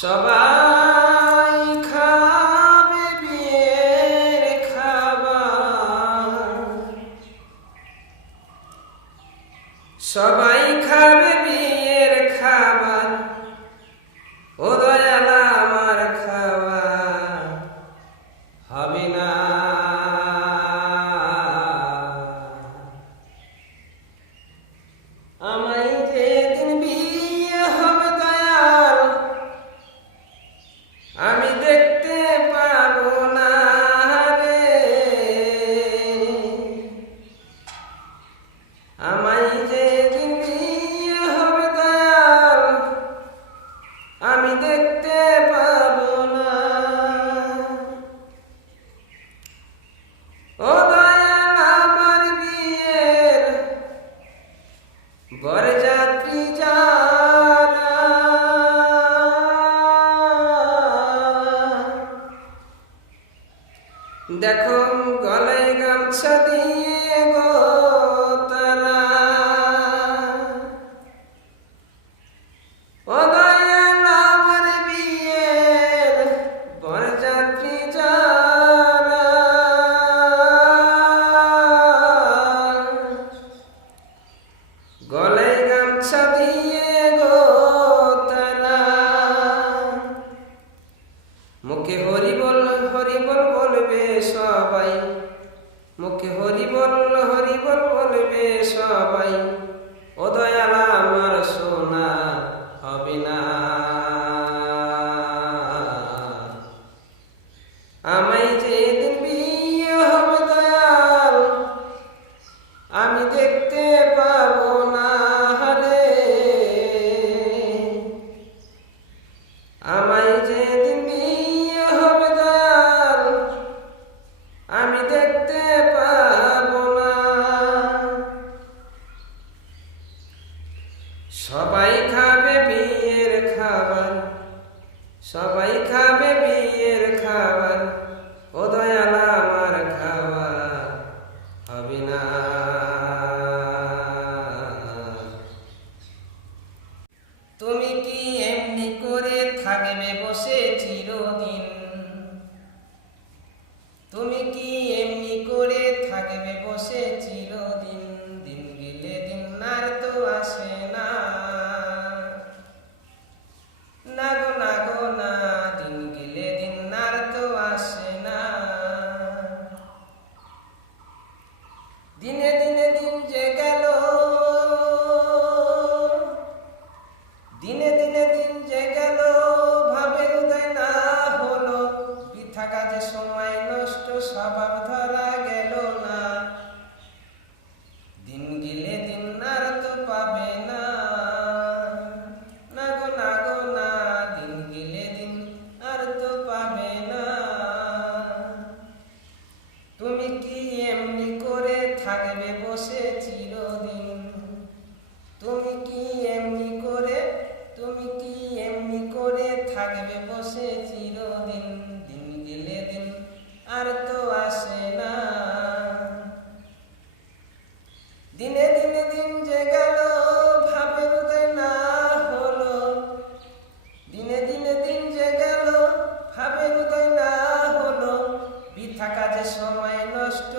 সবাই খাবে বিয়ের খাবার। সবাই খাবে বিয়ের খাবার, ও দয়াল আমার খাবার। হবে না। আমায় গলায় গামছা দিয়ে গো। পক্ষে হরি সবাই খাবে বিয়ের খাবার, সবাই খাবে বিয়ের খাবার, ও দয়ালা আমার খাওয়া হবে না। তুমি কি এমনি করে থাকবে বসে চিরদিন? তুমি কি Din? থাকা যে সময় নষ্ট